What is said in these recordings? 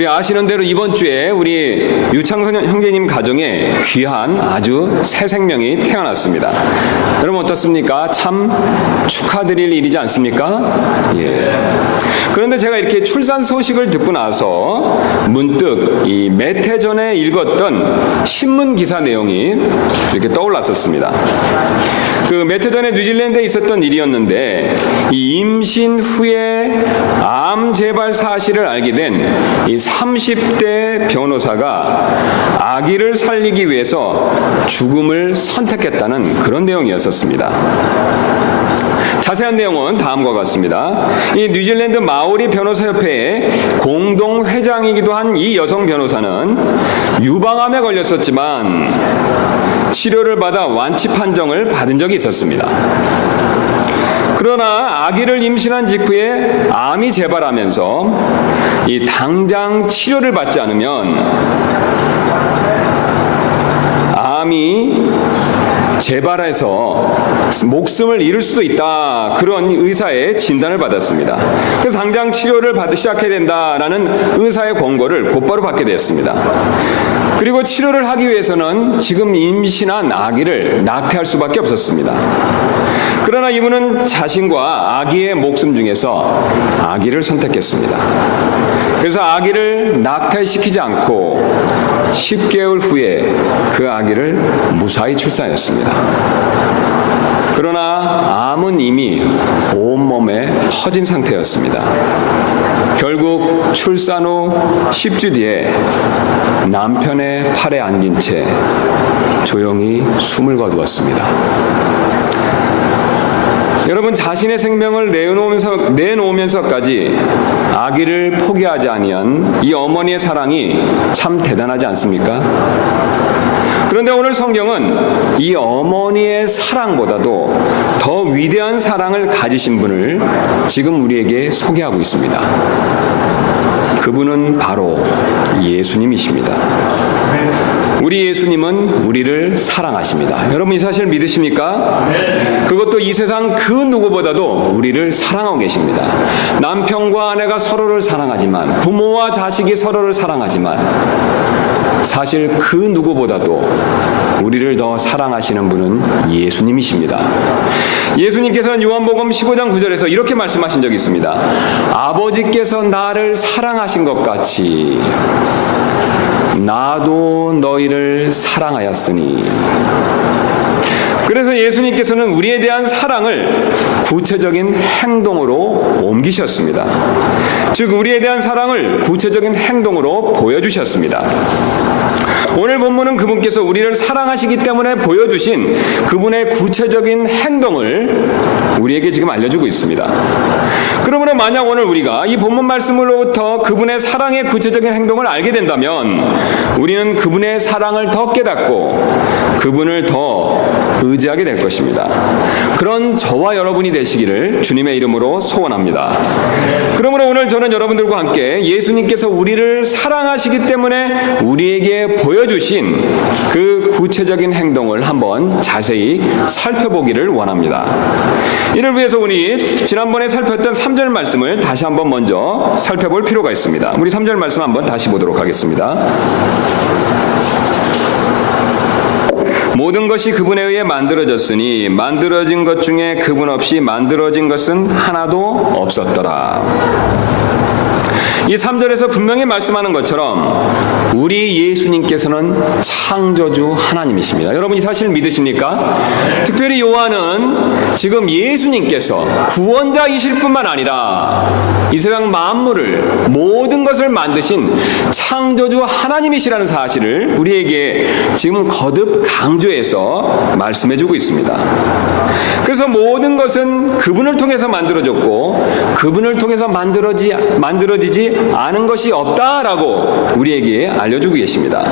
우리 아시는 대로 이번 주에 우리 유창선 형제님 가정에 귀한 아주 새 생명이 태어났습니다. 여러분 어떻습니까? 참 축하드릴 일이지 않습니까? 예. 그런데 제가 이렇게 출산 소식을 듣고 나서 문득 이 몇 해 전에 읽었던 신문 기사 내용이 이렇게 떠올랐었습니다. 그 몇 해 전에 뉴질랜드에 있었던 일이었는데, 이 임신 후에 암 재발 사실을 알게 된 이 30대 변호사가 아기를 살리기 위해서 죽음을 선택했다는 그런 내용이었었습니다. 자세한 내용은 다음과 같습니다. 이 뉴질랜드 마오리 변호사협회의 공동 회장이기도 한 이 여성 변호사는 유방암에 걸렸었지만 치료를 받아 완치 판정을 받은 적이 있었습니다. 그러나 아기를 임신한 직후에 암이 재발하면서 이 당장 치료를 받지 않으면 암이 재발해서 목숨을 잃을 수도 있다, 그런 의사의 진단을 받았습니다. 그래서 당장 치료를 시작해야 된다라는 의사의 권고를 곧바로 받게 되었습니다. 그리고 치료를 하기 위해서는 지금 임신한 아기를 낙태할 수밖에 없었습니다. 그러나 이분은 자신과 아기의 목숨 중에서 아기를 선택했습니다. 그래서 아기를 낙태시키지 않고 10개월 후에 그 아기를 무사히 출산했습니다. 그러나 암은 이미 온몸에 퍼진 상태였습니다. 결국 출산 후 10주 뒤에 남편의 팔에 안긴 채 조용히 숨을 거두었습니다. 여러분, 자신의 생명을 내놓으면서까지 아기를 포기하지 아니한 이 어머니의 사랑이 참 대단하지 않습니까? 그런데 오늘 성경은 이 어머니의 사랑보다도 더 위대한 사랑을 가지신 분을 지금 우리에게 소개하고 있습니다. 그분은 바로 예수님이십니다. 우리 예수님은 우리를 사랑하십니다. 여러분, 이 사실 믿으십니까? 네. 그것도 이 세상 그 누구보다도 우리를 사랑하고 계십니다. 남편과 아내가 서로를 사랑하지만, 부모와 자식이 서로를 사랑하지만, 사실 그 누구보다도 우리를 더 사랑하시는 분은 예수님이십니다. 예수님께서는 요한복음 15장 9절에서 이렇게 말씀하신 적이 있습니다. 아버지께서 나를 사랑하신 것 같이 나도 너희를 사랑하였으니. 그래서 예수님께서는 우리에 대한 사랑을 구체적인 행동으로 옮기셨습니다. 즉, 우리에 대한 사랑을 구체적인 행동으로 보여주셨습니다. 오늘 본문은 그분께서 우리를 사랑하시기 때문에 보여주신 그분의 구체적인 행동을 우리에게 지금 알려주고 있습니다. 그러므로 만약 오늘 우리가 이 본문 말씀으로부터 그분의 사랑의 구체적인 행동을 알게 된다면 우리는 그분의 사랑을 더 깨닫고 그분을 더 의지하게 될 것입니다. 그런 저와 여러분이 되시기를 주님의 이름으로 소원합니다. 그러므로 오늘 저는 여러분들과 함께 예수님께서 우리를 사랑하시기 때문에 우리에게 보여주신 그 구체적인 행동을 한번 자세히 살펴보기를 원합니다. 이를 위해서 우리 지난번에 살폈던 3절 말씀을 다시 한번 먼저 살펴볼 필요가 있습니다. 우리 3절 말씀 한번 다시 보도록 하겠습니다. 모든 것이 그분에 의해 만들어졌으니 만들어진 것 중에 그분 없이 만들어진 것은 하나도 없었더라. 이 3절에서 분명히 말씀하는 것처럼 우리 예수님께서는 창조주 하나님이십니다. 여러분, 이 사실 믿으십니까? 특별히 요한은 지금 예수님께서 구원자이실 뿐만 아니라 이 세상 만물을, 모든 것을 만드신 창조주 하나님이시라는 사실을 우리에게 지금 거듭 강조해서 말씀해주고 있습니다. 그래서 모든 것은 그분을 통해서 만들어졌고 그분을 통해서 만들어지지 않은 것이 없다라고 우리에게 알려주고 계십니다.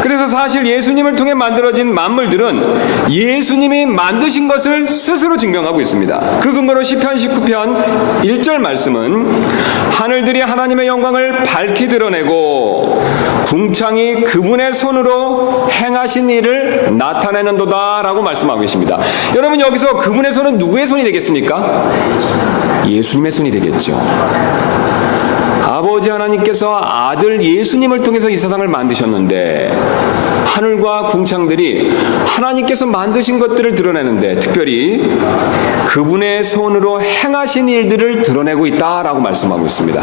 그래서 사실 예수님을 통해 만들어진 만물들은 예수님이 만드신 것을 스스로 증명하고 있습니다. 그 근거로 시편 19편 1절 말씀은 하늘들이 하나님의 영광을 밝히 드러내고 궁창이 그분의 손으로 행하신 일을 나타내는도다 라고 말씀하고 계십니다. 여러분, 여기서 그분의 손은 누구의 손이 되겠습니까? 예수님의 손이 되겠죠. 아버지 하나님께서 아들 예수님을 통해서 이 세상을 만드셨는데 하늘과 궁창들이 하나님께서 만드신 것들을 드러내는데 특별히 그분의 손으로 행하신 일들을 드러내고 있다라고 말씀하고 있습니다.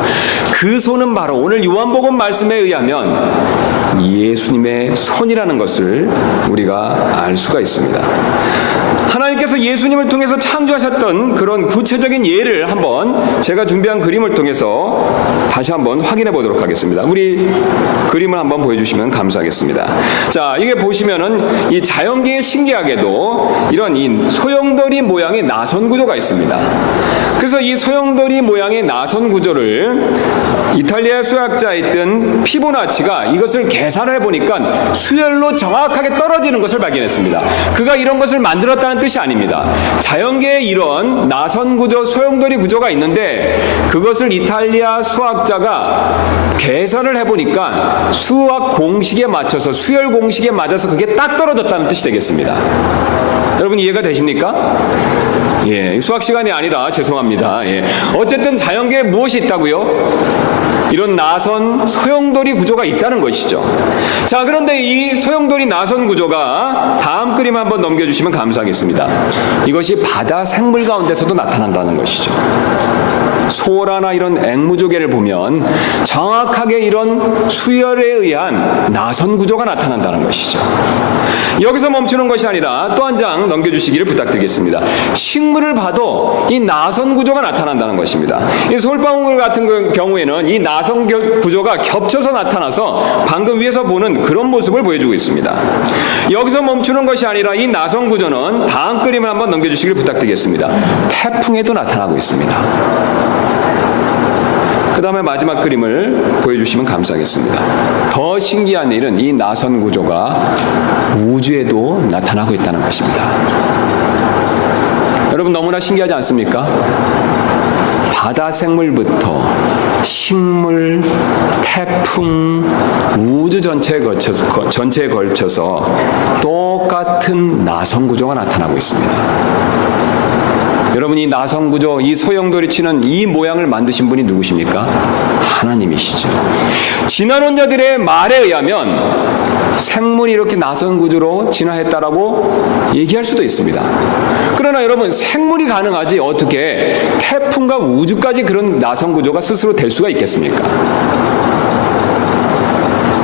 그 손은 바로 오늘 요한복음 말씀에 의하면 예수님의 손이라는 것을 우리가 알 수가 있습니다. 하나님께서 예수님을 통해서 창조하셨던 그런 구체적인 예를 한번 제가 준비한 그림을 통해서 다시 한번 확인해 보도록 하겠습니다. 우리 그림을 한번 보여주시면 감사하겠습니다. 자, 이게 보시면은 이 자연계에 신기하게도 이런 이 소용돌이 모양의 나선 구조가 있습니다. 그래서 이 소용돌이 모양의 나선 구조를 이탈리아 수학자였던 피보나치가 이것을 계산해 보니까 수열로 정확하게 떨어지는 것을 발견했습니다. 그가 이런 것을 만들었다는 뜻이 아닙니다. 자연계에 이런 나선 구조, 소용돌이 구조가 있는데 그것을 이탈리아 수학자가 계산을 해보니까 수학 공식에 맞춰서 수열 공식에 맞아서 그게 딱 떨어졌다는 뜻이 되겠습니다. 여러분 이해가 되십니까? 예, 수학 시간이 아니라 죄송합니다. 예. 어쨌든 자연계에 무엇이 있다고요? 이런 나선 소용돌이 구조가 있다는 것이죠. 자, 그런데 이 소용돌이 나선 구조가 다음 그림 한번 넘겨주시면 감사하겠습니다. 이것이 바다 생물 가운데서도 나타난다는 것이죠. 소라나 이런 앵무조개를 보면 정확하게 이런 수열에 의한 나선 구조가 나타난다는 것이죠. 여기서 멈추는 것이 아니라 또 한 장 넘겨주시기를 부탁드리겠습니다. 식물을 봐도 이 나선 구조가 나타난다는 것입니다. 이 솔방울 같은 경우에는 이 나선 구조가 겹쳐서 나타나서 방금 위에서 보는 그런 모습을 보여주고 있습니다. 여기서 멈추는 것이 아니라 이 나선 구조는 다음 그림을 한번 넘겨주시기를 부탁드리겠습니다. 태풍에도 나타나고 있습니다. 그 다음에 마지막 그림을 보여주시면 감사하겠습니다. 더 신기한 일은 이 나선 구조가 우주에도 나타나고 있다는 것입니다. 여러분 너무나 신기하지 않습니까? 바다 생물부터 식물, 태풍, 우주 전체에 걸쳐서 똑같은 나선 구조가 나타나고 있습니다. 여러분 이 나선 구조, 이 소용돌이 치는 이 모양을 만드신 분이 누구십니까? 하나님이시죠. 진화론자들의 말에 의하면 생물이 이렇게 나선 구조로 진화했다라고 얘기할 수도 있습니다. 그러나 여러분 생물이 가능하지 어떻게 태풍과 우주까지 그런 나선 구조가 스스로 될 수가 있겠습니까?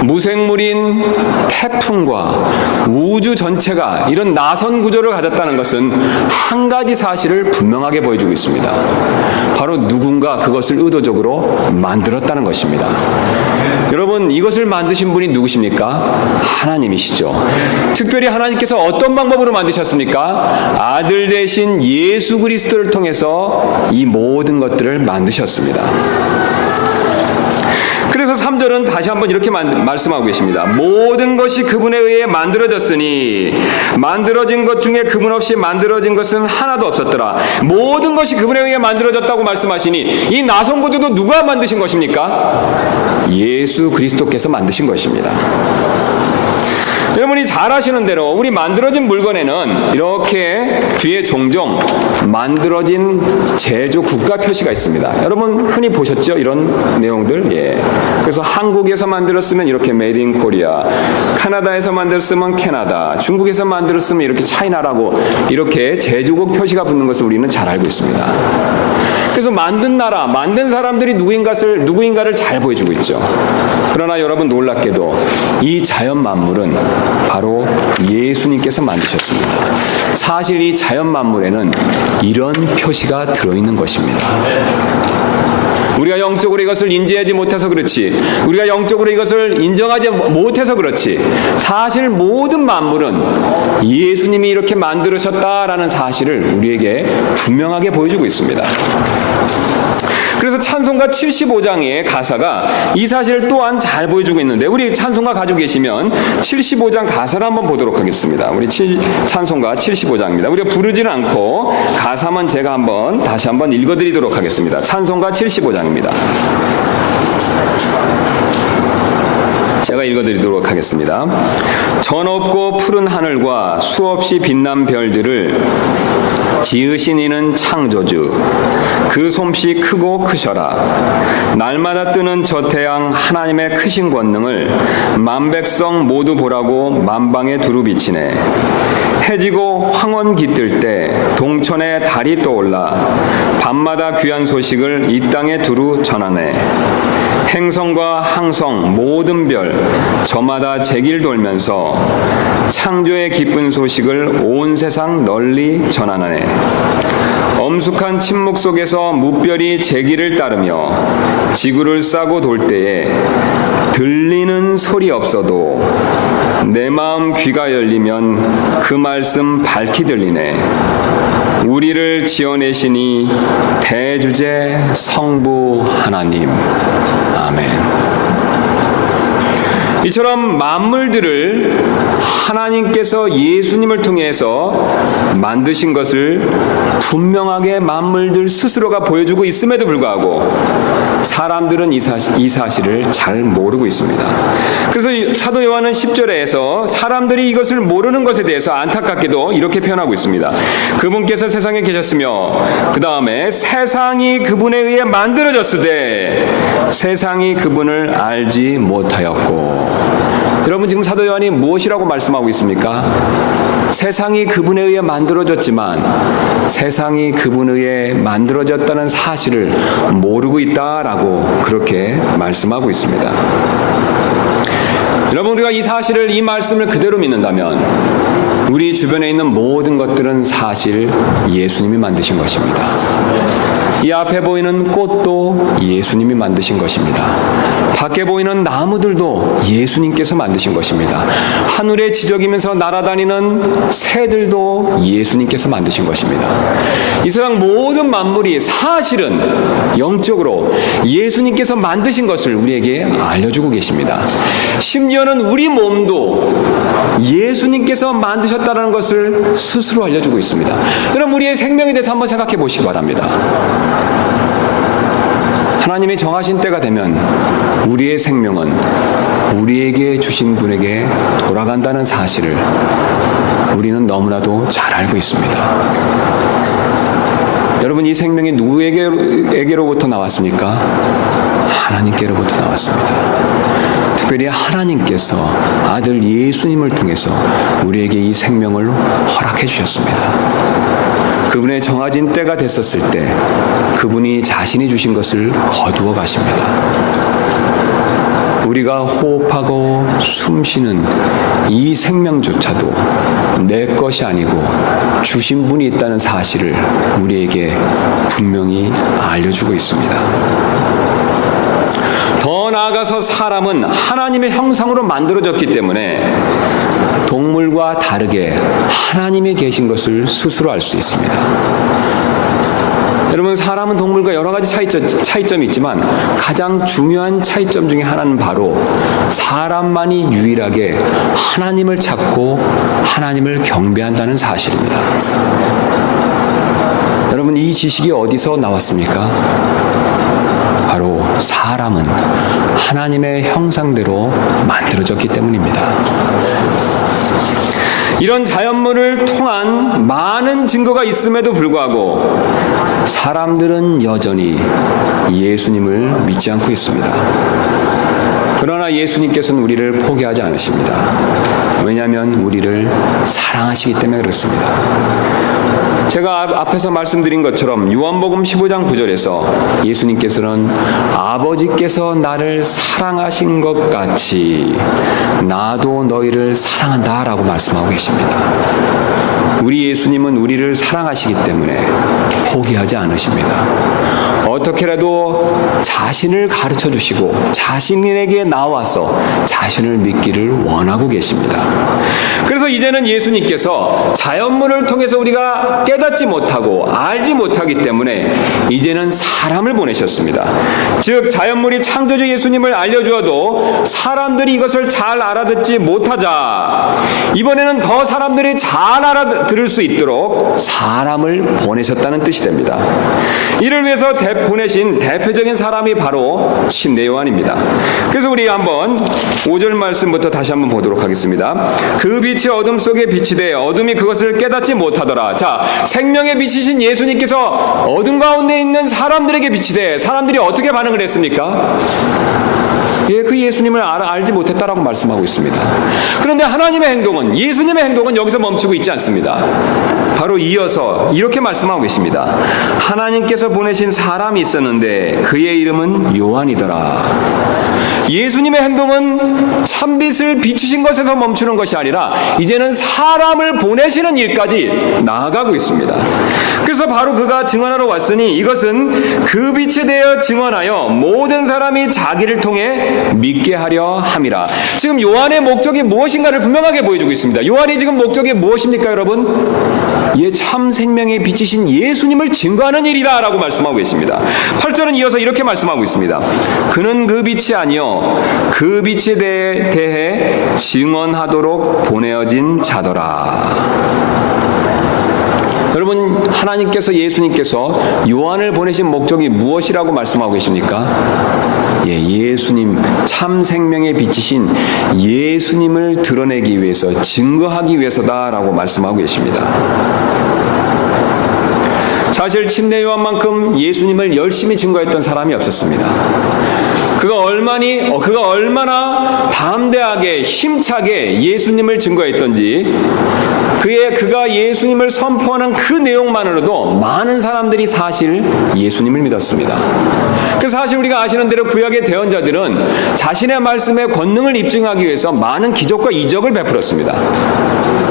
무생물인 태풍과 우주 전체가 이런 나선 구조를 가졌다는 것은 한 가지 사실을 분명하게 보여주고 있습니다. 바로 누군가 그것을 의도적으로 만들었다는 것입니다. 여러분 이것을 만드신 분이 누구십니까? 하나님이시죠. 특별히 하나님께서 어떤 방법으로 만드셨습니까? 아들 대신 예수 그리스도를 통해서 이 모든 것들을 만드셨습니다. 그래서 3절은 다시 한번 이렇게 말씀하고 계십니다. 모든 것이 그분에 의해 만들어졌으니 만들어진 것 중에 그분 없이 만들어진 것은 하나도 없었더라. 모든 것이 그분에 의해 만들어졌다고 말씀하시니 이 나선 구조도 누가 만드신 것입니까? 예수 그리스도께서 만드신 것입니다. 여러분이 잘 아시는 대로 우리 만들어진 물건에는 이렇게 뒤에 종종 만들어진 제조 국가 표시가 있습니다. 여러분 흔히 보셨죠? 이런 내용들. 예. 그래서 한국에서 만들었으면 이렇게 메이드 인 코리아, 카나다에서 만들었으면 캐나다, 중국에서 만들었으면 이렇게 차이나라고 이렇게 제조국 표시가 붙는 것을 우리는 잘 알고 있습니다. 그래서 만든 나라, 만든 사람들이 누구인가를 잘 보여주고 있죠. 그러나 여러분 놀랍게도 이 자연 만물은 바로 예수님께서 만드셨습니다. 사실 이 자연 만물에는 이런 표시가 들어있는 것입니다. 우리가 영적으로 이것을 인지하지 못해서 그렇지, 우리가 영적으로 이것을 인정하지 못해서 그렇지, 사실 모든 만물은 예수님이 이렇게 만들으셨다라는 사실을 우리에게 분명하게 보여주고 있습니다. 그래서 찬송가 75장의 가사가 이 사실을 또한 잘 보여주고 있는데 우리 찬송가 가지고 계시면 75장 가사를 한번 보도록 하겠습니다. 우리 찬송가 75장입니다. 우리가 부르지는 않고 가사만 제가 다시 한번 읽어드리도록 하겠습니다. 찬송가 75장입니다. 제가 읽어드리도록 하겠습니다. 저 높고 푸른 하늘과 수없이 빛난 별들을 지으신 이는 창조주 그 솜씨 크고 크셔라. 날마다 뜨는 저 태양 하나님의 크신 권능을 만백성 모두 보라고 만방에 두루 비치네. 해지고 황혼 깃들 때 동천에 달이 떠올라 밤마다 귀한 소식을 이 땅에 두루 전하네. 행성과 항성 모든 별 저마다 제길 돌면서 창조의 기쁜 소식을 온 세상 널리 전하네. 엄숙한 침묵 속에서 무별이 제길을 따르며 지구를 싸고 돌 때에 들리는 소리 없어도 내 마음 귀가 열리면 그 말씀 밝히 들리네. 우리를 지어내시니 대주제 성부 하나님. 아멘. 이처럼 만물들을 하나님께서 예수님을 통해서 만드신 것을 분명하게 만물들 스스로가 보여주고 있음에도 불구하고 사람들은 이 사실을 잘 모르고 있습니다. 그래서 사도 요한은 10절에서 사람들이 이것을 모르는 것에 대해서 안타깝게도 이렇게 표현하고 있습니다. 그분께서 세상에 계셨으며 그 다음에 세상이 그분에 의해 만들어졌으되 세상이 그분을 알지 못하였고. 여러분 지금 사도 요한이 무엇이라고 말씀하고 있습니까? 세상이 그분에 의해 만들어졌지만 세상이 그분에 의해 만들어졌다는 사실을 모르고 있다라고 그렇게 말씀하고 있습니다. 여러분 우리가 이 사실을, 이 말씀을 그대로 믿는다면 우리 주변에 있는 모든 것들은 사실 예수님이 만드신 것입니다. 이 앞에 보이는 꽃도 예수님이 만드신 것입니다. 밖에 보이는 나무들도 예수님께서 만드신 것입니다. 하늘에 지저귀면서 날아다니는 새들도 예수님께서 만드신 것입니다. 이 세상 모든 만물이 사실은 영적으로 예수님께서 만드신 것을 우리에게 알려주고 계십니다. 심지어는 우리 몸도 예수님께서 만드셨다는 것을 스스로 알려주고 있습니다. 여러분 우리의 생명에 대해서 한번 생각해 보시기 바랍니다. 하나님이 정하신 때가 되면 우리의 생명은 우리에게 주신 분에게 돌아간다는 사실을 우리는 너무나도 잘 알고 있습니다. 여러분 이 생명이 누구에게로부터 나왔습니까? 하나님께로부터 나왔습니다. 특별히 하나님께서 아들 예수님을 통해서 우리에게 이 생명을 허락해 주셨습니다. 그분의 정해진 때가 됐었을 때 그분이 자신이 주신 것을 거두어 가십니다. 우리가 호흡하고 숨쉬는 이 생명조차도 내 것이 아니고 주신 분이 있다는 사실을 우리에게 분명히 알려주고 있습니다. 더 나아가서 사람은 하나님의 형상으로 만들어졌기 때문에 동물과 다르게 하나님이 계신 것을 스스로 알 수 있습니다. 여러분 사람은 동물과 여러 가지 차이점이 있지만 가장 중요한 차이점 중에 하나는 바로 사람만이 유일하게 하나님을 찾고 하나님을 경배한다는 사실입니다. 여러분 이 지식이 어디서 나왔습니까? 바로 사람은 하나님의 형상대로 만들어졌기 때문입니다. 이런 자연물을 통한 많은 증거가 있음에도 불구하고 사람들은 여전히 예수님을 믿지 않고 있습니다. 그러나 예수님께서는 우리를 포기하지 않으십니다. 왜냐하면 우리를 사랑하시기 때문에 그렇습니다. 제가 앞에서 말씀드린 것처럼 요한복음 15장 9절에서 예수님께서는 아버지께서 나를 사랑하신 것 같이 나도 너희를 사랑한다 라고 말씀하고 계십니다. 우리 예수님은 우리를 사랑하시기 때문에 포기하지 않으십니다. 어떻게라도 자신을 가르쳐 주시고 자신에게 나와서 자신을 믿기를 원하고 계십니다. 그래서 이제는 예수님께서 자연문을 통해서 우리가 깨닫지 못하고 알지 못하기 때문에 이제는 사람을 보내셨습니다. 즉 자연물이 창조주 예수님을 알려주어도 사람들이 이것을 잘 알아듣지 못하자 이번에는 더 사람들이 잘 알아들을 수 있도록 사람을 보내셨다는 뜻이 됩니다. 이를 위해서 보내신 대표적인 사람이 바로 침례 요한입니다. 그래서 우리 한번 5절 말씀부터 다시 한번 보도록 하겠습니다. 그 빛이 어둠 속에 빛이 돼 어둠이 그것을 깨닫지 못하더라. 자, 생명의 빛이신 예수님께서 어둠 가운데 있는 사람들에게 빛이 돼 사람들이 어떻게 반응을 했습니까? 예, 그 예수님을 알지 못했다라고 말씀하고 있습니다. 그런데 하나님의 행동은, 예수님의 행동은 여기서 멈추고 있지 않습니다. 바로 이어서 이렇게 말씀하고 계십니다. 하나님께서 보내신 사람이 있었는데 그의 이름은 요한이더라. 예수님의 행동은 참빛을 비추신 것에서 멈추는 것이 아니라 이제는 사람을 보내시는 일까지 나아가고 있습니다. 그래서 바로 그가 증언하러 왔으니 이것은 그 빛에 대하여 증언하여 모든 사람이 자기를 통해 믿게 하려 함이라. 지금 요한의 목적이 무엇인가를 분명하게 보여주고 있습니다. 요한이 지금 목적이 무엇입니까, 여러분? 예, 참 생명의 빛이신 예수님을 증거하는 일이다 라고 말씀하고 계십니다. 8절은 이어서 이렇게 말씀하고 있습니다. 그는 그 빛이 아니요 그 빛에 대해 증언하도록 보내어진 자더라. 여러분, 하나님께서, 예수님께서 요한을 보내신 목적이 무엇이라고 말씀하고 계십니까? 예, 예수님, 참 생명의 빛이신 예수님을 드러내기 위해서, 증거하기 위해서다라고 말씀하고 계십니다. 사실 침례 요한만큼 예수님을 열심히 증거했던 사람이 없었습니다. 그가 얼마나 담대하게 힘차게 예수님을 증거했던지, 그가 예수님을 선포하는 그 내용만으로도 많은 사람들이 사실 예수님을 믿었습니다. 그래서 사실 우리가 아시는 대로 구약의 대언자들은 자신의 말씀의 권능을 입증하기 위해서 많은 기적과 이적을 베풀었습니다.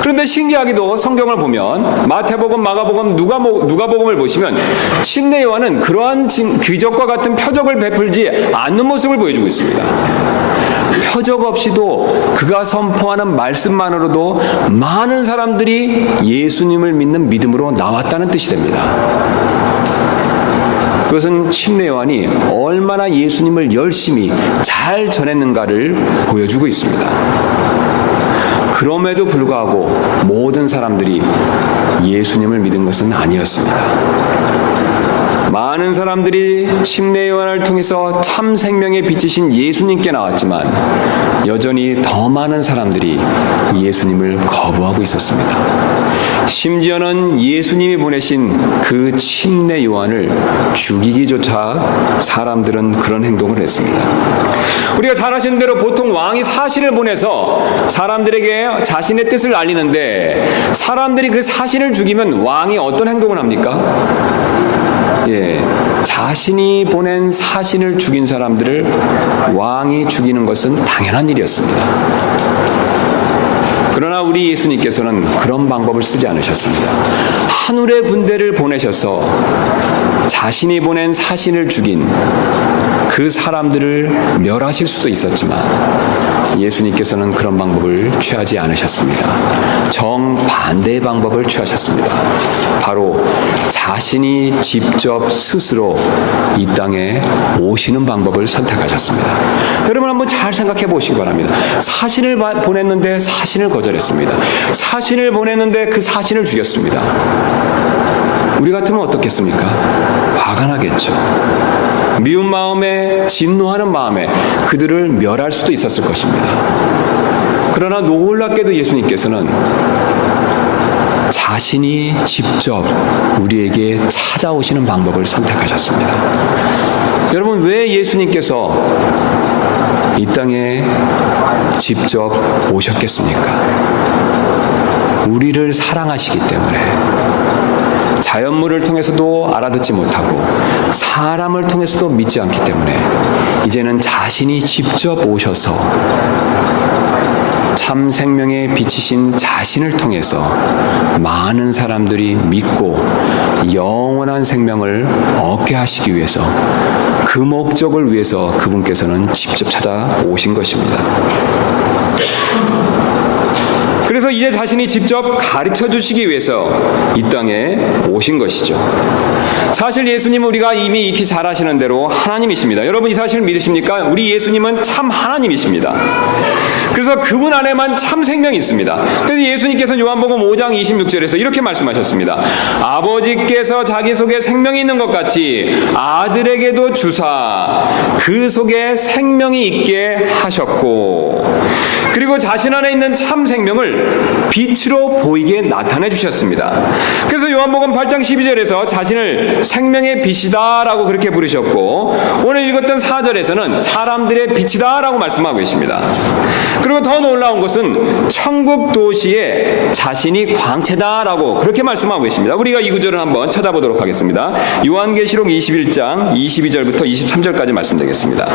그런데 신기하게도 성경을 보면 마태복음, 마가복음, 누가복음을 보시면 침례 요한은 그러한 기적과 같은 표적을 베풀지 않는 모습을 보여주고 있습니다. 표적 없이도 그가 선포하는 말씀만으로도 많은 사람들이 예수님을 믿는 믿음으로 나왔다는 뜻이 됩니다. 그것은 침례 요한이 얼마나 예수님을 열심히 잘 전했는가를 보여주고 있습니다. 그럼에도 불구하고 모든 사람들이 예수님을 믿은 것은 아니었습니다. 많은 사람들이 침례 요한을 통해서 참 생명의 빛이신 예수님께 나왔지만 여전히 더 많은 사람들이 예수님을 거부하고 있었습니다. 심지어는 예수님이 보내신 그 침례 요한을 죽이기조차 사람들은 그런 행동을 했습니다. 우리가 잘 아시는 대로 보통 왕이 사신을 보내서 사람들에게 자신의 뜻을 알리는데 사람들이 그 사신을 죽이면 왕이 어떤 행동을 합니까? 예, 자신이 보낸 사신을 죽인 사람들을 왕이 죽이는 것은 당연한 일이었습니다. 그러나 우리 예수님께서는 그런 방법을 쓰지 않으셨습니다. 하늘의 군대를 보내셔서 자신이 보낸 사신을 죽인 그 사람들을 멸하실 수도 있었지만 예수님께서는 그런 방법을 취하지 않으셨습니다. 정반대의 방법을 취하셨습니다. 바로 자신이 직접 스스로 이 땅에 오시는 방법을 선택하셨습니다. 여러분 한번 잘 생각해 보시기 바랍니다. 사신을 보냈는데 사신을 거절했습니다. 사신을 보냈는데 그 사신을 죽였습니다. 우리 같으면 어떻겠습니까? 화가 나겠죠. 미운 마음에, 진노하는 마음에 그들을 멸할 수도 있었을 것입니다. 그러나 놀랍게도 예수님께서는 자신이 직접 우리에게 찾아오시는 방법을 선택하셨습니다. 여러분, 왜 예수님께서 이 땅에 직접 오셨겠습니까? 우리를 사랑하시기 때문에. 자연물을 통해서도 알아듣지 못하고 사람을 통해서도 믿지 않기 때문에 이제는 자신이 직접 오셔서 참 생명의 빛이신 자신을 통해서 많은 사람들이 믿고 영원한 생명을 얻게 하시기 위해서 그 목적을 위해서 그분께서는 직접 찾아오신 것입니다. 그래서 이제 자신이 직접 가르쳐 주시기 위해서 이 땅에 오신 것이죠. 사실 예수님은 우리가 이미 익히 잘 아시는 대로 하나님이십니다. 여러분 이 사실 믿으십니까? 우리 예수님은 참 하나님이십니다. 그래서 그분 안에만 참 생명이 있습니다. 그래서 예수님께서는 요한복음 5장 26절에서 이렇게 말씀하셨습니다. 아버지께서 자기 속에 생명이 있는 것 같이 아들에게도 주사 그 속에 생명이 있게 하셨고, 그리고 자신 안에 있는 참 생명을 빛으로 보이게 나타내 주셨습니다. 그래서 요한복음 8장 12절에서 자신을 생명의 빛이다 라고 그렇게 부르셨고, 오늘 읽었던 4절에서는 사람들의 빛이다 라고 말씀하고 계십니다. 그리고 더 놀라운 것은 천국 도시에 자신이 광채다 라고 그렇게 말씀하고 계십니다. 우리가 이 구절을 한번 찾아보도록 하겠습니다. 요한계시록 21장 22절부터 23절까지 말씀드리겠습니다.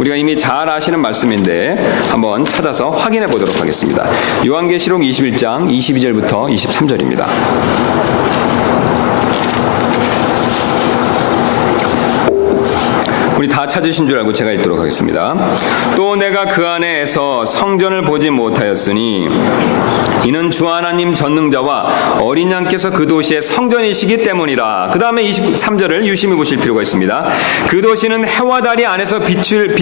우리가 이미 잘 아시는 말씀인데 한번 찾아서 확인해 보도록 하겠습니다. 요한계시록 21장 22절부터 23절입니다. 우리 다 찾으신 줄 알고 제가 읽도록 하겠습니다. 또 내가 그 안에서 성전을 보지 못하였으니 이는 주 하나님 전능자와 어린 양께서 그 도시의 성전이시기 때문이라. 그 다음에 23절을 유심히 보실 필요가 있습니다. 그 도시는 해와 달이 안에서 비출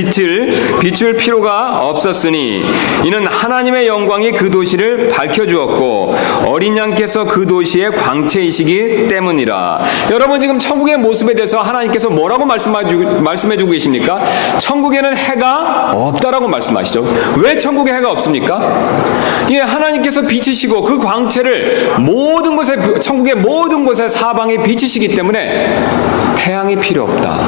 필요가 없었으니 이는 하나님의 영광이 그 도시를 밝혀주었고 어린 양께서 그 도시의 광채이시기 때문이라. 여러분 지금 천국의 모습에 대해서 하나님께서 뭐라고 말씀해주고 계십니까? 천국에는 해가 없다라고 말씀하시죠. 왜 천국에 해가 없습니까? 예, 하나님께서 비치시고 그 광채를 모든 곳에, 천국의 모든 곳에 사방에 비치시기 때문에 태양이 필요 없다.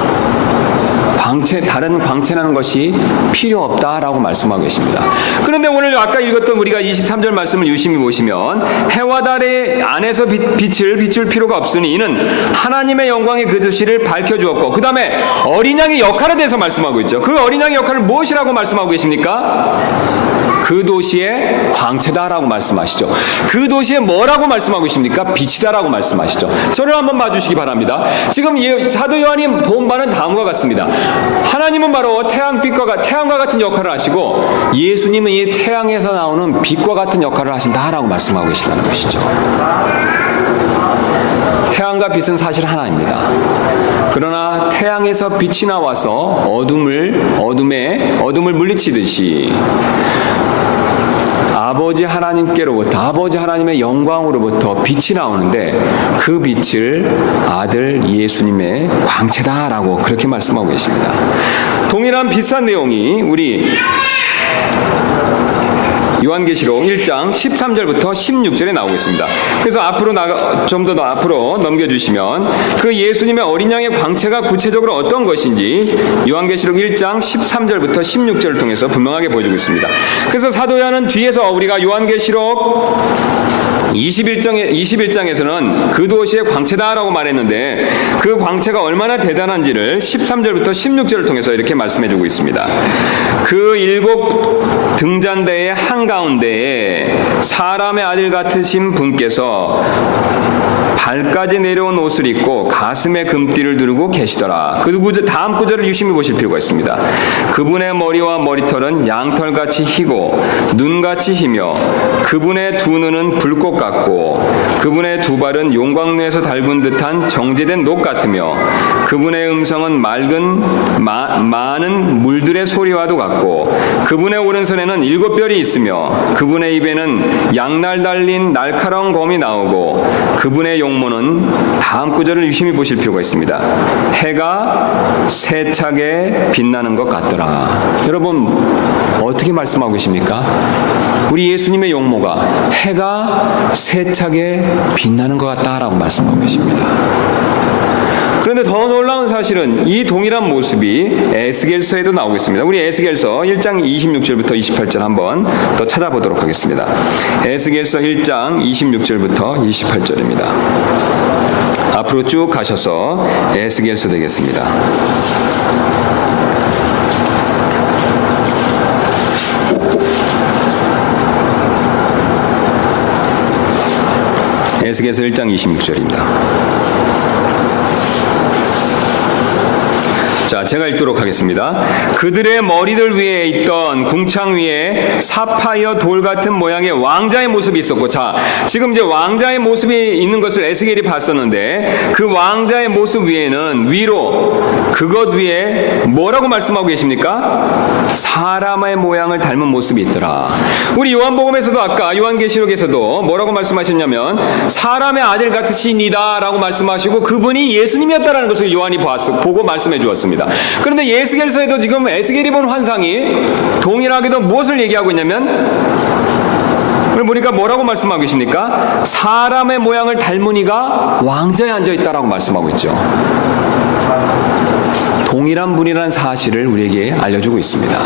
다른 광채라는 것이 필요 없다라고 말씀하고 계십니다. 그런데 오늘 아까 읽었던 우리가 23절 말씀을 유심히 보시면 해와 달의 안에서 빛을 비출 필요가 없으니 이는 하나님의 영광이 그 도시를 밝혀주었고, 그 다음에 어린 양의 역할에 대해서 말씀하고 있죠. 그 어린 양의 역할을 무엇이라고 말씀하고 계십니까? 그 도시의 광채다라고 말씀하시죠. 그 도시에 뭐라고 말씀하고 계십니까? 빛이다라고 말씀하시죠. 저를 한번 봐주시기 바랍니다. 지금 사도 요한이 본 바는 다음과 같습니다. 하나님은 바로 태양과 같은 역할을 하시고 예수님은 이 태양에서 나오는 빛과 같은 역할을 하신다라고 말씀하고 계시다는 것이죠. 태양과 빛은 사실 하나입니다. 그러나 태양에서 빛이 나와서 어둠을 물리치듯이 아버지 하나님께로부터, 아버지 하나님의 영광으로부터 빛이 나오는데 그 빛을 아들 예수님의 광채다라고 그렇게 말씀하고 계십니다. 동일한 비슷한 내용이 우리 요한계시록 1장 13절부터 16절에 나오고 있습니다. 그래서 좀 더 앞으로 넘겨주시면 그 예수님의 어린 양의 광채가 구체적으로 어떤 것인지 요한계시록 1장 13절부터 16절을 통해서 분명하게 보여주고 있습니다. 그래서 사도 요한은 뒤에서 우리가 요한계시록 21장에서는 그 도시의 광채다라고 말했는데 그 광채가 얼마나 대단한지를 13절부터 16절을 통해서 이렇게 말씀해주고 있습니다. 그 7 등잔대의 한가운데에 사람의 아들 같으신 분께서 발까지 내려온 옷을 입고 가슴에 금띠를 두르고 계시더라. 그 다음 구절을 유심히 보실 필요가 있습니다. 그분의 머리와 머리털은 양털같이 희고 눈같이 희며 그분의 두 눈은 불꽃 같고 그분의 두 발은 용광로에서 달군 듯한 정제된 녹 같으며 그분의 음성은 많은 물들의 소리와도 같고 그분의 오른손에는 7별이 있으며 그분의 입에는 양날 달린 날카로운 검이 나오고 그분의 용모는 다음 구절을 유심히 보실 필요가 있습니다. 해가 세차게 빛나는 것 같더라. 여러분 어떻게 말씀하고 계십니까? 우리 예수님의 용모가 해가 세차게 빛나는 것 같다라고 말씀하고 계십니다. 그런데 더 놀라운 사실은 이 동일한 모습이 에스겔서에도 나오고 있습니다. 우리 에스겔서 1장 26절부터 28절 한번 더 찾아보도록 하겠습니다. 에스겔서 1장 26절부터 28절입니다. 앞으로 쭉 가셔서 에스겔서 되겠습니다. 에스겔서 1장 26절입니다. 자, 제가 읽도록 하겠습니다. 그들의 머리들 위에 있던 궁창 위에 사파이어 돌 같은 모양의 왕자의 모습이 있었고, 자, 지금 이제 왕자의 모습이 있는 것을 에스겔이 봤었는데, 그 왕자의 모습 위에는 위로 그것 위에 뭐라고 말씀하고 계십니까? 사람의 모양을 닮은 모습이 있더라. 우리 요한복음에서도 아까 요한계시록에서도 뭐라고 말씀하셨냐면 사람의 아들 같으시니다 라고 말씀하시고 그분이 예수님이었다라는 것을 요한이 보고 말씀해 주었습니다. 그런데 에스겔서에도 지금 에스겔이 본 환상이 동일하게도 무엇을 얘기하고 있냐면, 오늘 보니까 뭐라고 말씀하고 계십니까? 사람의 모양을 닮은 이가 왕자에 앉아있다라고 말씀하고 있죠. 동일한 분이라는 사실을 우리에게 알려주고 있습니다.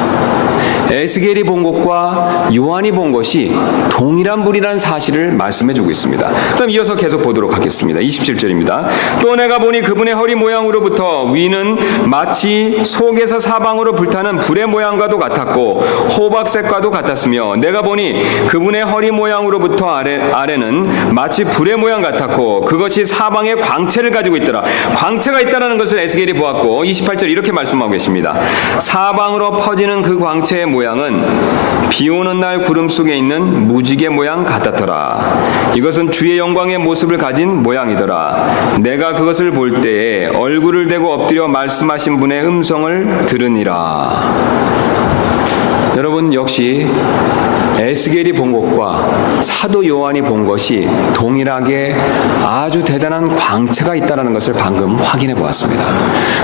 에스겔이 본 것과 요한이 본 것이 동일한 분이라는 사실을 말씀해주고 있습니다. 그럼 이어서 계속 보도록 하겠습니다. 27절입니다. 또 내가 보니 그분의 허리 모양으로부터 위는 마치 속에서 사방으로 불타는 불의 모양과도 같았고 호박색과도 같았으며, 내가 보니 그분의 허리 모양으로부터 아래는 마치 불의 모양 같았고 그것이 사방에 광채를 가지고 있더라. 광채가 있다는 것을 에스겔이 보았고 28절 이렇게 말씀하고 계십니다. 사방으로 퍼지는 그 광채의 모양은 비 오는 날 구름 속에 있는 무지개 모양 같았더라. 이것은 주의 영광의 모습을 가진 모양이더라. 내가 그것을 볼 때에 얼굴을 대고 엎드려 말씀하신 분의 음성을 들으니라. 여러분, 역시 에스겔이 본 것과 사도 요한이 본 것이 동일하게 아주 대단한 광채가 있다는 것을 방금 확인해 보았습니다.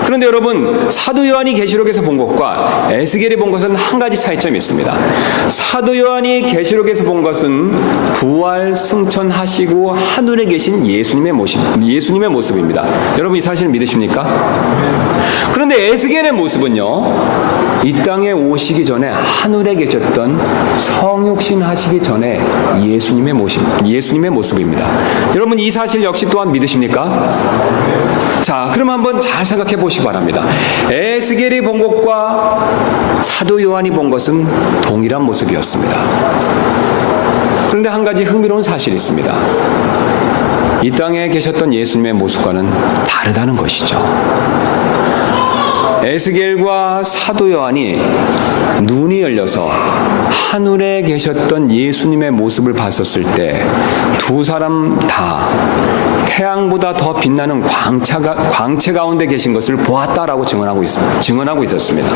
그런데 여러분, 사도 요한이 계시록에서 본 것과 에스겔이 본 것은 한 가지 차이점이 있습니다. 사도 요한이 계시록에서 본 것은 부활 승천하시고 하늘에 계신 예수님의 모습입니다. 여러분, 이 사실 믿으십니까? 그런데 에스겔의 모습은요, 이 땅에 오시기 전에 하늘에 계셨던 성육신 하시기 전에 예수님의 모습입니다. 여러분, 이 사실 역시 또한 믿으십니까? 자, 그럼 한번 잘 생각해 보시기 바랍니다. 에스겔이 본 것과 사도 요한이 본 것은 동일한 모습이었습니다. 그런데 한 가지 흥미로운 사실이 있습니다. 이 땅에 계셨던 예수님의 모습과는 다르다는 것이죠. 에스겔과 사도 요한이 눈이 열려서 하늘에 계셨던 예수님의 모습을 봤었을 때 두 사람 다 태양보다 더 빛나는 광채 가운데 계신 것을 보았다라고 증언하고 있었습니다.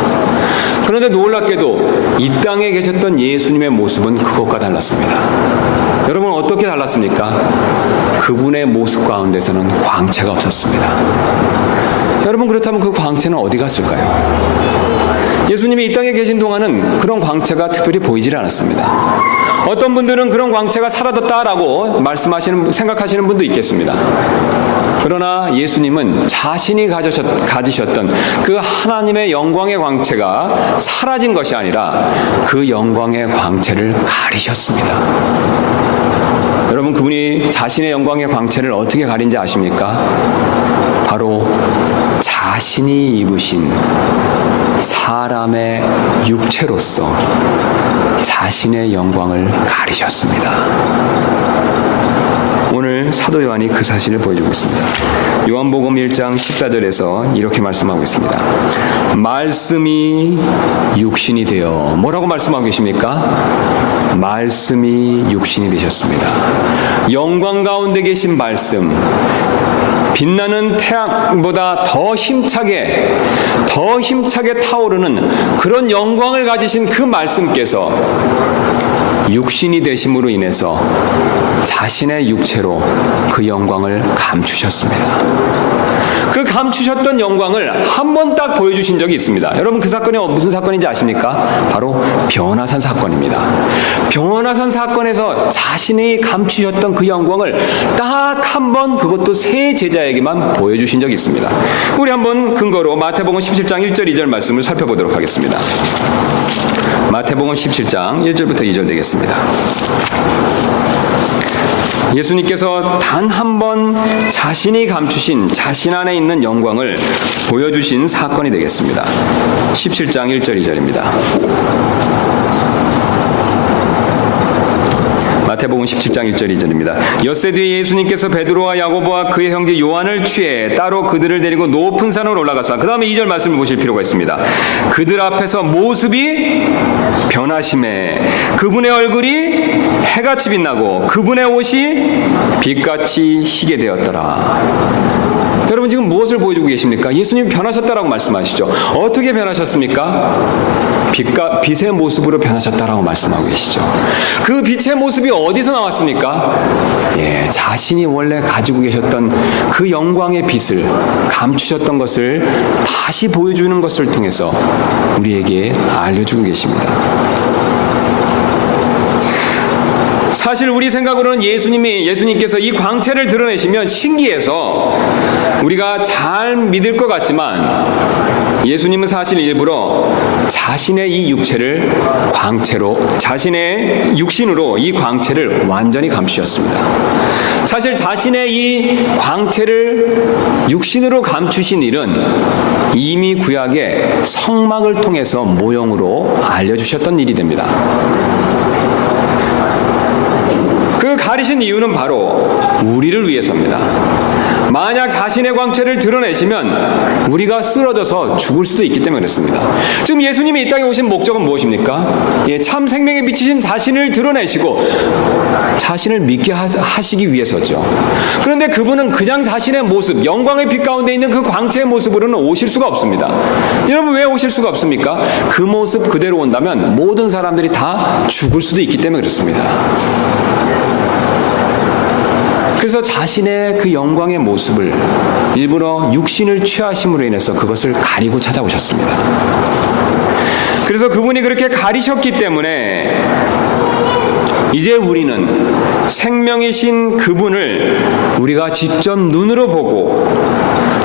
그런데 놀랍게도 이 땅에 계셨던 예수님의 모습은 그것과 달랐습니다. 여러분, 어떻게 달랐습니까? 그분의 모습 가운데서는 광채가 없었습니다. 여러분, 그렇다면 그 광채는 어디 갔을까요? 예수님이 이 땅에 계신 동안은 그런 광채가 특별히 보이질 않았습니다. 어떤 분들은 그런 광채가 사라졌다라고 생각하시는 분도 있겠습니다. 그러나 예수님은 자신이 가지셨던 그 하나님의 영광의 광채가 사라진 것이 아니라 그 영광의 광채를 가리셨습니다. 여러분, 그분이 자신의 영광의 광채를 어떻게 가린지 아십니까? 바로 자신이 입으신 사람의 육체로서 자신의 영광을 가리셨습니다. 오늘 사도 요한이 그 사실을 보여주고 있습니다. 요한복음 1장 14절에서 이렇게 말씀하고 있습니다. 말씀이 육신이 되어, 뭐라고 말씀하고 계십니까? 말씀이 육신이 되셨습니다. 영광 가운데 계신 말씀, 빛나는 태양보다 더 힘차게 타오르는 그런 영광을 가지신 그 말씀께서 육신이 되심으로 인해서 자신의 육체로 그 영광을 감추셨습니다. 그 감추셨던 영광을 한 번 딱 보여주신 적이 있습니다. 여러분, 그 사건이 무슨 사건인지 아십니까? 바로 변화산 사건입니다. 변화산 사건에서 자신이 감추셨던 그 영광을 딱 한 번, 그것도 세 제자에게만 보여주신 적이 있습니다. 우리 한번 근거로 마태복음 17장 1절 2절 말씀을 살펴보도록 하겠습니다. 마태복음 17장 1절부터 2절 되겠습니다. 예수님께서 단 한 번 자신이 감추신 자신 안에 있는 영광을 보여주신 사건이 되겠습니다. 17장 1절 2절입니다. 마태복음 17장 1절 2절입니다. 엿새 뒤에 예수님께서 베드로와 야고보와 그의 형제 요한을 취해 따로 그들을 데리고 높은 산으로 올라가사 그 다음에 2절 말씀을 보실 필요가 있습니다. 그들 앞에서 모습이 변하심에 그분의 얼굴이 해같이 빛나고 그분의 옷이 빛같이 희게 되었더라. 여러분 지금 무엇을 보여주고 계십니까? 예수님이 변하셨다라고 말씀하시죠. 어떻게 변하셨습니까? 빛의 모습으로 변하셨다라고 말씀하고 계시죠. 그 빛의 모습이 어디서 나왔습니까? 자신이 원래 가지고 계셨던 그 영광의 빛을 감추셨던 것을 다시 보여주는 것을 통해서 우리에게 알려주고 계십니다. 사실 우리 생각으로는 예수님께서 이 광채를 드러내시면 신기해서 우리가 잘 믿을 것 같지만 예수님은 사실 일부러 자신의 이 육체를 자신의 육신으로 이 광채를 완전히 감추셨습니다. 사실 자신의 이 광채를 육신으로 감추신 일은 이미 구약의 성막을 통해서 모형으로 알려주셨던 일이 됩니다. 그 가리신 이유는 바로 우리를 위해서입니다. 만약 자신의 광채를 드러내시면 우리가 쓰러져서 죽을 수도 있기 때문에 그렇습니다. 지금 예수님이 이 땅에 오신 목적은 무엇입니까? 참 생명에 비치신 자신을 드러내시고 자신을 믿게 하시기 위해서죠. 그런데 그분은 그냥 자신의 모습, 영광의 빛 가운데 있는 그 광채의 모습으로는 오실 수가 없습니다. 여러분 왜 오실 수가 없습니까? 그 모습 그대로 온다면 모든 사람들이 다 죽을 수도 있기 때문에 그렇습니다. 그래서 자신의 그 영광의 모습을 일부러 육신을 취하심으로 인해서 그것을 가리고 찾아오셨습니다. 그래서 그분이 그렇게 가리셨기 때문에 이제 우리는 생명이신 그분을 우리가 직접 눈으로 보고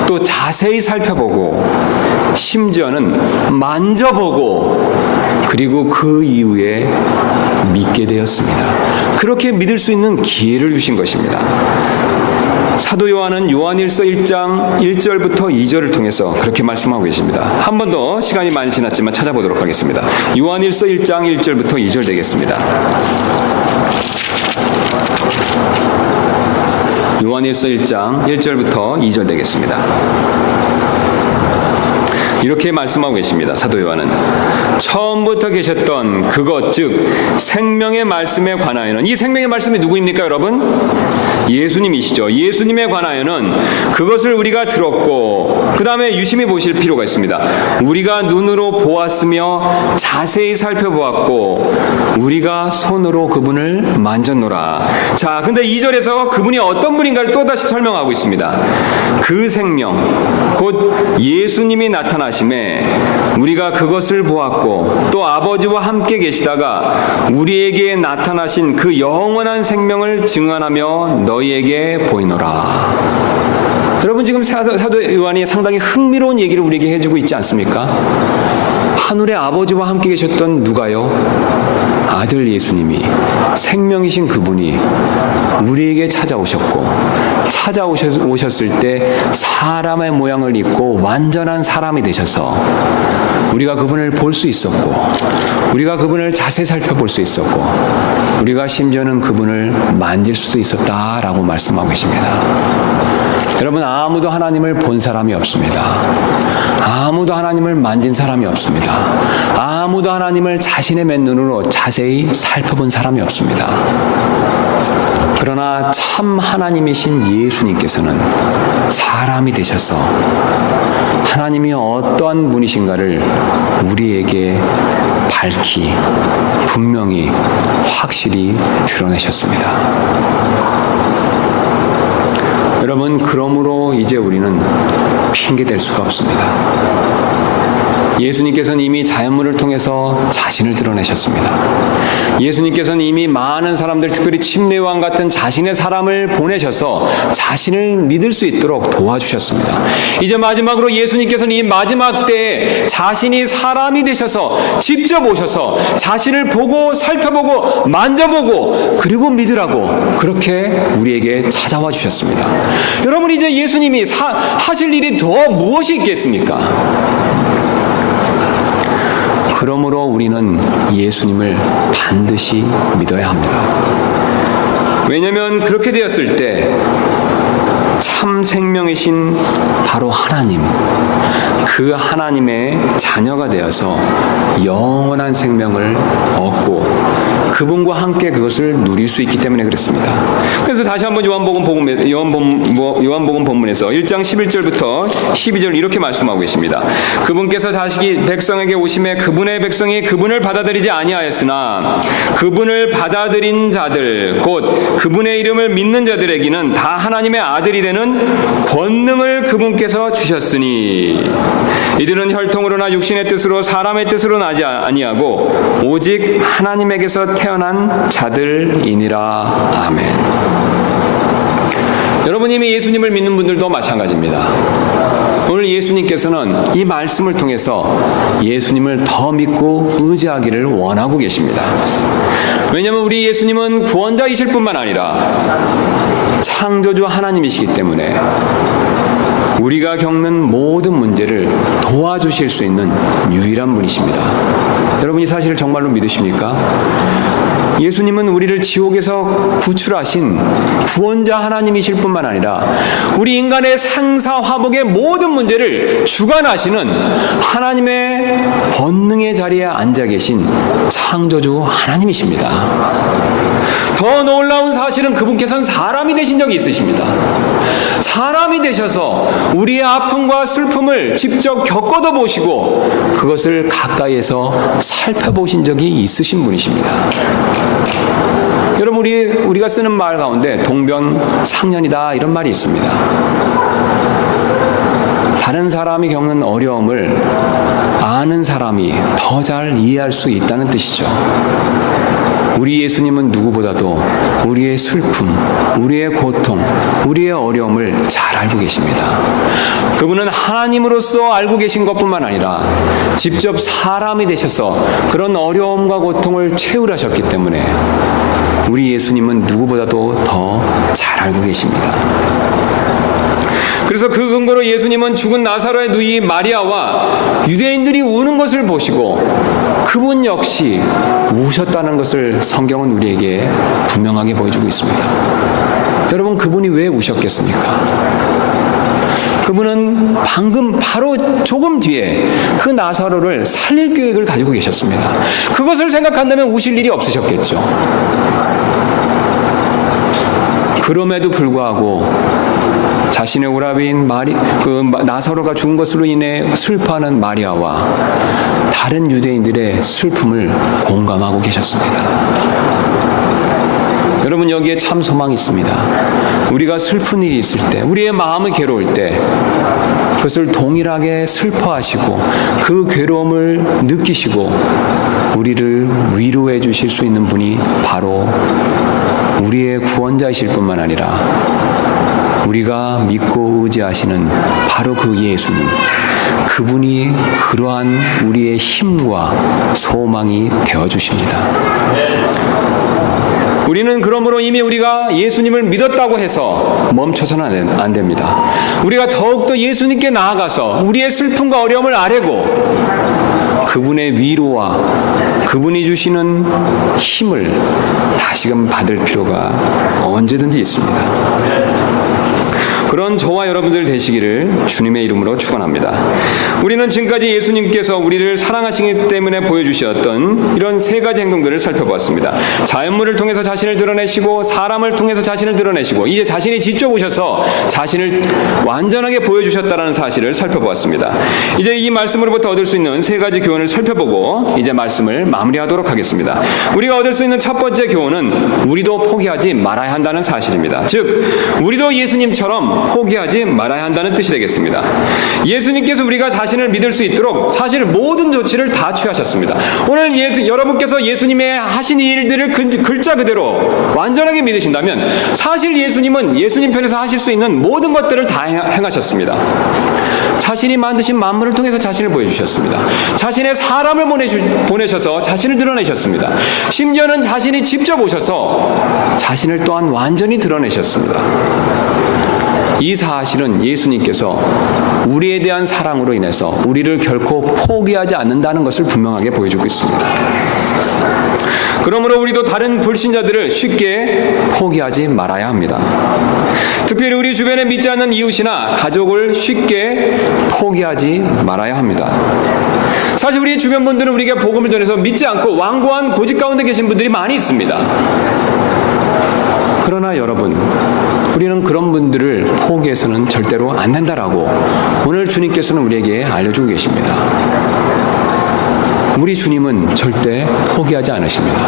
또 자세히 살펴보고 심지어는 만져보고 그리고 그 이후에 믿게 되었습니다. 그렇게 믿을 수 있는 기회를 주신 것입니다. 사도 요한은 요한일서 1장 1절부터 2절을 통해서 그렇게 말씀하고 계십니다. 한 번 더 시간이 많이 지났지만 찾아보도록 하겠습니다. 요한일서 1장 1절부터 2절 되겠습니다. 요한일서 1장 1절부터 2절 되겠습니다. 이렇게 말씀하고 계십니다. 사도 요한은 처음부터 계셨던 그것 즉 생명의 말씀에 관하여는 이 생명의 말씀이 누구입니까 여러분? 예수님이시죠. 예수님에 관하여는 그것을 우리가 들었고 그 다음에 유심히 보실 필요가 있습니다. 우리가 눈으로 보았으며 자세히 살펴보았고 우리가 손으로 그분을 만졌노라. 자, 근데 2절에서 그분이 어떤 분인가를 또다시 설명하고 있습니다. 그 생명 곧 예수님이 나타나심에 우리가 그것을 보았고 또 아버지와 함께 계시다가 우리에게 나타나신 그 영원한 생명을 증언하며 너희에게 보이노라. 여러분 지금 사도 요한이 상당히 흥미로운 얘기를 우리에게 해주고 있지 않습니까? 하늘의 아버지와 함께 계셨던 누가요? 아들 예수님이 생명이신 그분이 우리에게 찾아오셨을 때 사람의 모양을 입고 완전한 사람이 되셔서 우리가 그분을 볼 수 있었고 우리가 그분을 자세히 살펴볼 수 있었고 우리가 심지어는 그분을 만질 수도 있었다라고 말씀하고 계십니다. 여러분 아무도 하나님을 본 사람이 없습니다. 아무도 하나님을 만진 사람이 없습니다. 아무도 하나님을 자신의 맨눈으로 자세히 살펴본 사람이 없습니다. 그러나 참 하나님이신 예수님께서는 사람이 되셔서 하나님이 어떠한 분이신가를 우리에게 밝히 분명히 확실히 드러내셨습니다. 여러분 그러므로 이제 우리는 핑계댈 수가 없습니다. 예수님께서는 이미 자연물을 통해서 자신을 드러내셨습니다. 예수님께서는 이미 많은 사람들 특별히 침례요한 같은 자신의 사람을 보내셔서 자신을 믿을 수 있도록 도와주셨습니다. 이제 마지막으로 예수님께서는 이 마지막 때에 자신이 사람이 되셔서 직접 오셔서 자신을 보고 살펴보고 만져보고 그리고 믿으라고 그렇게 우리에게 찾아와 주셨습니다. 여러분 이제 예수님이 하실 일이 더 무엇이 있겠습니까? 그러므로 우리는 예수님을 반드시 믿어야 합니다. 왜냐하면 그렇게 되었을 때 참 생명이신 바로 하나님, 그 하나님의 자녀가 되어서 영원한 생명을 얻고 그분과 함께 그것을 누릴 수 있기 때문에 그렇습니다. 그래서 다시 한번 요한복음 본문에서 1장 11절부터 12절 이렇게 말씀하고 계십니다. 그분께서 자식이 백성에게 오심에 그분의 백성이 그분을 받아들이지 아니하였으나 그분을 받아들인 자들 곧 그분의 이름을 믿는 자들에게는 다 하나님의 아들이 되는 권능을 그분께서 주셨으니 이들은 혈통으로나 육신의 뜻으로 사람의 뜻으로 나지 아니하고 오직 하나님에게서 태어난 자들이니라. 아멘. 여러분, 이미 예수님을 믿는 분들도 마찬가지입니다. 오늘 예수님께서는 이 말씀을 통해서 예수님을 더 믿고 의지하기를 원하고 계십니다. 왜냐하면 우리 예수님은 구원자이실 뿐만 아니라 창조주 하나님이시기 때문에 우리가 겪는 모든 문제를 도와주실 수 있는 유일한 분이십니다. 여러분, 이 사실을 정말로 믿으십니까? 예수님은 우리를 지옥에서 구출하신 구원자 하나님이실 뿐만 아니라 우리 인간의 상사화복의 모든 문제를 주관하시는 하나님의 권능의 자리에 앉아 계신 창조주 하나님이십니다. 더 놀라운 사실은 그분께서는 사람이 되신 적이 있으십니다. 사람이 되셔서 우리의 아픔과 슬픔을 직접 겪어도 보시고 그것을 가까이에서 살펴보신 적이 있으신 분이십니다. 여러분, 우리가 쓰는 말 가운데 동병상련이다 이런 말이 있습니다. 다른 사람이 겪는 어려움을 아는 사람이 더 잘 이해할 수 있다는 뜻이죠. 우리 예수님은 누구보다도 우리의 슬픔, 우리의 고통, 우리의 어려움을 잘 알고 계십니다. 그분은 하나님으로서 알고 계신 것뿐만 아니라 직접 사람이 되셔서 그런 어려움과 고통을 채울하셨기 때문에 우리 예수님은 누구보다도 더 잘 알고 계십니다. 그래서 그 근거로 예수님은 죽은 나사로의 누이 마리아와 유대인들이 우는 것을 보시고 그분 역시 우셨다는 것을 성경은 우리에게 분명하게 보여주고 있습니다. 여러분, 그분이 왜 우셨겠습니까? 그분은 방금 바로 조금 뒤에 그 나사로를 살릴 계획을 가지고 계셨습니다. 그것을 생각한다면 우실 일이 없으셨겠죠. 그럼에도 불구하고 자신의 오라비인 나사로가 죽은 것으로 인해 슬퍼하는 마리아와 다른 유대인들의 슬픔을 공감하고 계셨습니다. 여러분, 여기에 참 소망이 있습니다. 우리가 슬픈 일이 있을 때, 우리의 마음이 괴로울 때 그것을 동일하게 슬퍼하시고 그 괴로움을 느끼시고 우리를 위로해 주실 수 있는 분이 바로 우리의 구원자이실 뿐만 아니라 우리가 믿고 의지하시는 바로 그 예수님, 그분이 그러한 우리의 힘과 소망이 되어주십니다. 우리는 그러므로 이미 우리가 예수님을 믿었다고 해서 멈춰서는 안 됩니다. 우리가 더욱더 예수님께 나아가서 우리의 슬픔과 어려움을 아뢰고 그분의 위로와 그분이 주시는 힘을 다시금 받을 필요가 언제든지 있습니다. 그런 저와 여러분들 되시기를 주님의 이름으로 축원합니다. 우리는 지금까지 예수님께서 우리를 사랑하시기 때문에 보여주셨던 이런 세 가지 행동들을 살펴보았습니다. 자연물을 통해서 자신을 드러내시고 사람을 통해서 자신을 드러내시고 이제 자신이 직접 오셔서 자신을 완전하게 보여주셨다는 사실을 살펴보았습니다. 이제 이 말씀으로부터 얻을 수 있는 세 가지 교훈을 살펴보고 이제 말씀을 마무리하도록 하겠습니다. 우리가 얻을 수 있는 첫 번째 교훈은 우리도 포기하지 말아야 한다는 사실입니다. 즉, 우리도 예수님처럼 포기하지 말아야 한다는 뜻이 되겠습니다. 예수님께서 우리가 자신을 믿을 수 있도록 사실 모든 조치를 다 취하셨습니다. 오늘 여러분께서 예수님의 하신 일들을 글자 그대로 완전하게 믿으신다면 사실 예수님은 예수님 편에서 하실 수 있는 모든 것들을 다 행하셨습니다. 자신이 만드신 만물을 통해서 자신을 보여주셨습니다. 자신의 사람을 보내셔서 자신을 드러내셨습니다. 심지어는 자신이 직접 오셔서 자신을 또한 완전히 드러내셨습니다. 이 사실은 예수님께서 우리에 대한 사랑으로 인해서 우리를 결코 포기하지 않는다는 것을 분명하게 보여주고 있습니다. 그러므로 우리도 다른 불신자들을 쉽게 포기하지 말아야 합니다. 특별히 우리 주변에 믿지 않는 이웃이나 가족을 쉽게 포기하지 말아야 합니다. 사실 우리 주변 분들은 우리가 복음을 전해서 믿지 않고 완고한 고집 가운데 계신 분들이 많이 있습니다. 그러나 여러분, 우리는 그런 분들을 포기해서는 절대로 안 된다라고 오늘 주님께서는 우리에게 알려주고 계십니다. 우리 주님은 절대 포기하지 않으십니다.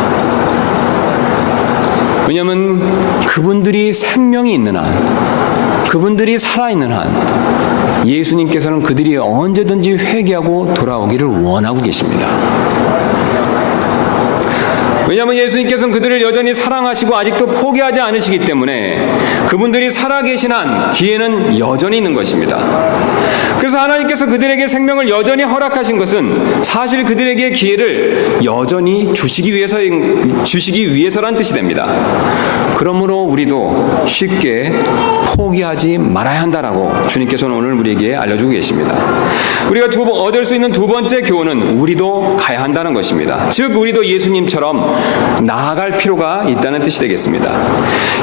왜냐하면 그분들이 생명이 있는 한, 그분들이 살아있는 한 예수님께서는 그들이 언제든지 회개하고 돌아오기를 원하고 계십니다. 왜냐하면 예수님께서는 그들을 여전히 사랑하시고 아직도 포기하지 않으시기 때문에 그분들이 살아계신 한 기회는 여전히 있는 것입니다. 그래서 하나님께서 그들에게 생명을 여전히 허락하신 것은 사실 그들에게 기회를 여전히 주시기 위해서란 뜻이 됩니다. 그러므로 우리도 쉽게 포기하지 말아야 한다라고 주님께서는 오늘 우리에게 알려주고 계십니다. 우리가 얻을 수 있는 두 번째 교훈은 우리도 가야 한다는 것입니다. 즉 우리도 예수님처럼 나아갈 필요가 있다는 뜻이 되겠습니다.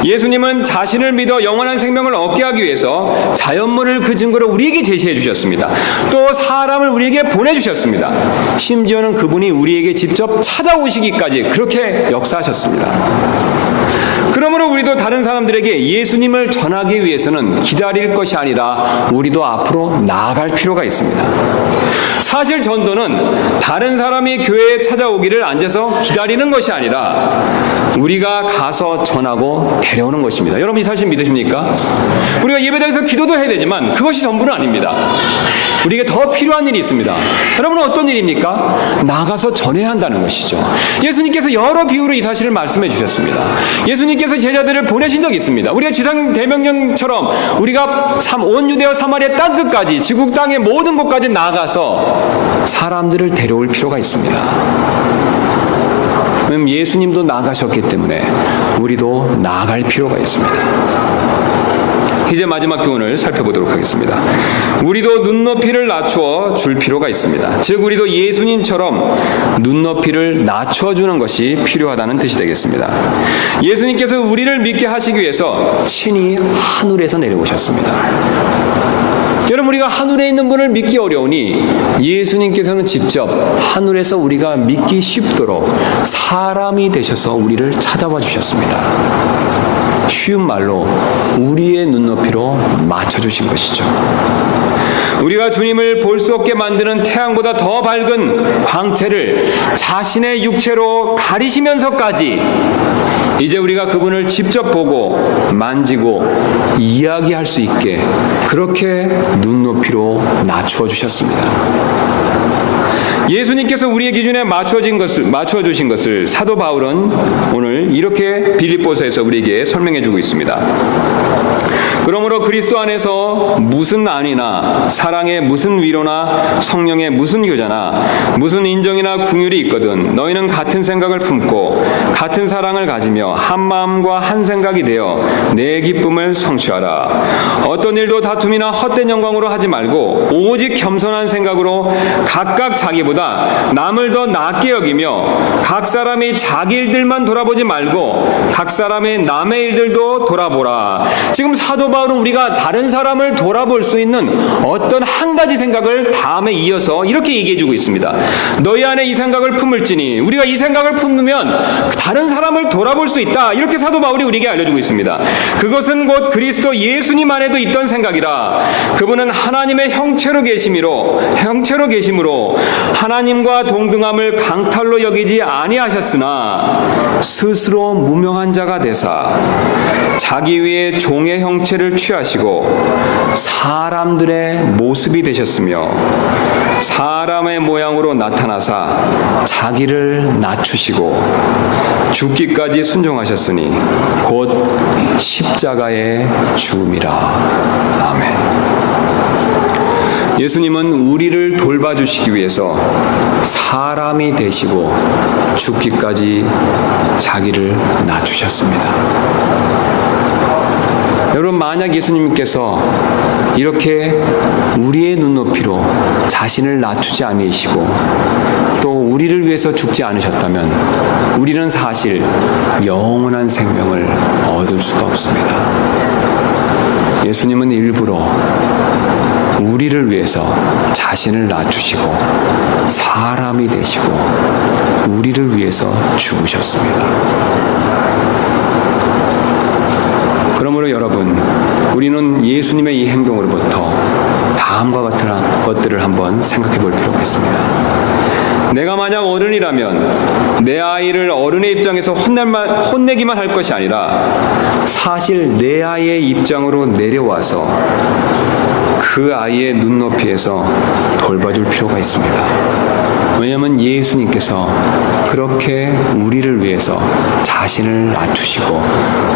예수님은 자신을 믿어 영원한 생명을 얻게 하기 위해서 자연물을 그 증거로 우리에게 제시해 주셨습니다. 또 사람을 우리에게 보내주셨습니다. 심지어는 그분이 우리에게 직접 찾아오시기까지 그렇게 역사하셨습니다. 그러므로 우리도 다른 사람들에게 예수님을 전하기 위해서는 기다릴 것이 아니라 우리도 앞으로 나아갈 필요가 있습니다. 사실 전도는 다른 사람이 교회에 찾아오기를 앉아서 기다리는 것이 아니라 우리가 가서 전하고 데려오는 것입니다. 여러분 이 사실 믿으십니까? 우리가 예배당에서 기도도 해야 되지만 그것이 전부는 아닙니다. 우리에게 더 필요한 일이 있습니다. 여러분 어떤 일입니까? 나가서 전해야 한다는 것이죠. 예수님께서 여러 비유로 이 사실을 말씀해 주셨습니다. 예수님께서 제자들을 보내신 적이 있습니다. 우리가 지상 대명령처럼 우리가 온 유대와 사마리아 땅끝까지 지구 땅의 모든 곳까지 나가서 사람들을 데려올 필요가 있습니다. 왜냐하면 예수님도 나가셨기 때문에 우리도 나아갈 필요가 있습니다. 이제 마지막 교훈을 살펴보도록 하겠습니다. 우리도 눈높이를 낮추어 줄 필요가 있습니다. 즉 우리도 예수님처럼 눈높이를 낮춰주는 것이 필요하다는 뜻이 되겠습니다. 예수님께서 우리를 믿게 하시기 위해서 친히 하늘에서 내려오셨습니다. 여러분 우리가 하늘에 있는 분을 믿기 어려우니 예수님께서는 직접 하늘에서 우리가 믿기 쉽도록 사람이 되셔서 우리를 찾아와 주셨습니다. 쉬운 말로 우리의 눈높이로 맞춰주신 것이죠. 우리가 주님을 볼 수 없게 만드는 태양보다 더 밝은 광채를 자신의 육체로 가리시면서까지 이제 우리가 그분을 직접 보고 만지고 이야기할 수 있게 그렇게 눈높이로 낮추어 주셨습니다. 예수님께서 우리의 기준에 맞춰주신 것을 사도 바울은 오늘 이렇게 빌립보서에서 우리에게 설명해 주고 있습니다. 그러므로 그리스도 안에서 무슨 안위나 사랑의 무슨 위로나 성령의 무슨 교제나 무슨 인정이나 긍휼이 있거든 너희는 같은 생각을 품고 같은 사랑을 가지며 한 마음과 한 생각이 되어 내 기쁨을 성취하라. 어떤 일도 다툼이나 헛된 영광으로 하지 말고 오직 겸손한 생각으로 각각 자기보다 남을 더 낫게 여기며 각 사람이 자기 일들만 돌아보지 말고 각 사람의 남의 일들도 돌아보라. 지금 사도 바울은 우리가 다른 사람을 돌아볼 수 있는 어떤 한 가지 생각을 다음에 이어서 이렇게 얘기해주고 있습니다. 너희 안에 이 생각을 품을지니 우리가 이 생각을 품으면 다른 사람을 돌아볼 수 있다. 이렇게 사도 바울이 우리에게 알려주고 있습니다. 그것은 곧 그리스도 예수님 안에도 있던 생각이라. 그분은 하나님의 형체로 계심으로 하나님과 동등함을 강탈로 여기지 아니하셨으나 스스로 무명한 자가 되사 자기 위에 종의 형체를 취하시고 사람들의 모습이 되셨으며 사람의 모양으로 나타나사 자기를 낮추시고 죽기까지 순종하셨으니 곧 십자가의 죽음이라. 아멘. 예수님은 우리를 돌봐주시기 위해서 사람이 되시고 죽기까지 자기를 낮추셨습니다. 여러분 만약 예수님께서 이렇게 우리의 눈높이로 자신을 낮추지 않으시고 또 또 우리를 위해서 죽지 않으셨다면 우리는 사실 영원한 생명을 얻을 수가 없습니다. 예수님은 일부러 우리를 위해서 자신을 낮추시고 사람이 되시고 우리를 위해서 죽으셨습니다. 그러므로 여러분, 우리는 예수님의 이 행동으로부터 다음과 같은 것들을 한번 생각해 볼 필요가 있습니다. 내가 만약 어른이라면 내 아이를 어른의 입장에서 혼내기만 할 것이 아니라 사실 내 아이의 입장으로 내려와서 그 아이의 눈높이에서 돌봐줄 필요가 있습니다. 왜냐하면 예수님께서 그렇게 우리를 위해서 자신을 낮추시고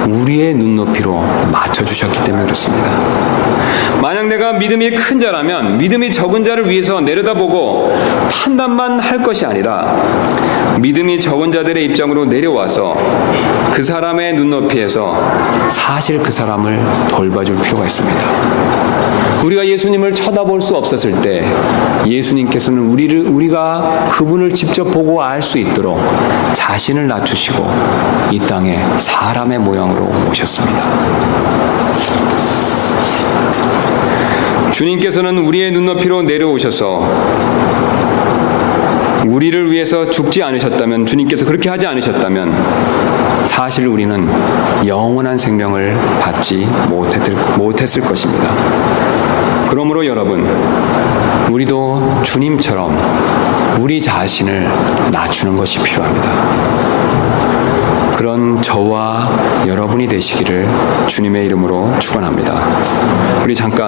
우리의 눈높이로 맞춰주셨기 때문에 그렇습니다. 만약 내가 믿음이 큰 자라면 믿음이 적은 자를 위해서 내려다보고 판단만 할 것이 아니라 믿음이 적은 자들의 입장으로 내려와서 그 사람의 눈높이에서 사실 그 사람을 돌봐줄 필요가 있습니다. 우리가 예수님을 쳐다볼 수 없었을 때 예수님께서는 우리가 그분을 직접 보고 알 수 있도록 자신을 낮추시고 이 땅에 사람의 모양으로 오셨습니다. 주님께서는 우리의 눈높이로 내려오셔서 우리를 위해서 죽지 않으셨다면, 주님께서 그렇게 하지 않으셨다면 사실 우리는 영원한 생명을 받지 못했을 것입니다. 그러므로 여러분, 우리도 주님처럼 우리 자신을 낮추는 것이 필요합니다. 그런 저와 여러분이 되시기를 주님의 이름으로 축원합니다. 우리 잠깐